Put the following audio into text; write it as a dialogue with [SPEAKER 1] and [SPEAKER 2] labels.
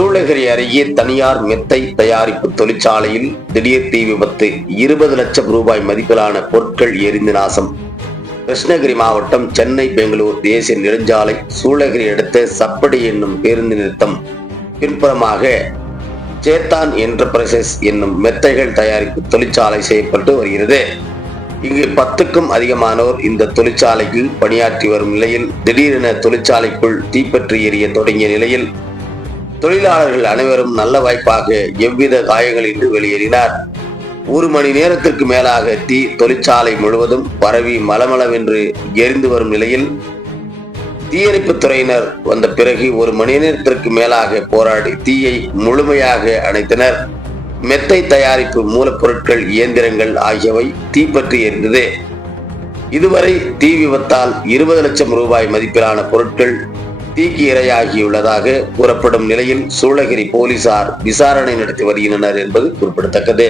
[SPEAKER 1] சூளகிரி அருகே தனியார் மெத்தை தயாரிப்பு தொழிற்சாலையில் திடீர் தீ விபத்து. இருபது லட்சம் ரூபாய் மதிப்பிலான பொருட்கள் எரிந்து நாசம். கிருஷ்ணகிரி மாவட்டம் சென்னை பெங்களூர் தேசிய நெடுஞ்சாலை சூளகிரி அடுத்த சப்படி என்னும் பேருந்து நிறுத்தம். பின்புறமாக சேத்தான் என்டர்பிரைசஸ் என்னும் மெத்தைகள் தயாரிப்பு தொழிற்சாலை செய்யப்பட்டு வருகிறது. இங்கு பத்துக்கும் அதிகமானோர் இந்த தொழிற்சாலைக்கு பணியாற்றி வரும் நிலையில் திடீரென தொழிற்சாலைக்குள் தீப்பற்றி எரிய தொடங்கிய நிலையில் தொழிலாளர்கள் அனைவரும் நல்ல வாய்ப்பாக எவ்வித காயங்களின்றி வெளியேறினார். ஒரு மணி நேரத்திற்கு மேலாக தீ தொழிற்சாலை முழுவதும் பரவி மலமளவென்று எரிந்து வரும் நிலையில் தீயணைப்பு துறையினர் வந்த பிறகு ஒரு மணி நேரத்திற்கு மேலாக போராடி தீயை முழுமையாக அணைத்தனர். மெத்தை தயாரிப்பு மூலப்பொருட்கள் இயந்திரங்கள் ஆகியவை தீப்பற்றி எரிந்தது. இதுவரை தீ விபத்தால் இருபது லட்சம் ரூபாய் மதிப்பிலான பொருட்கள் தீக்கு இரையாகியுள்ளதாக கூறப்படும் நிலையில் சூளகிரி போலீசார் விசாரணை நடத்தி வருகின்றனர் என்பது குறிப்பிடத்தக்கது.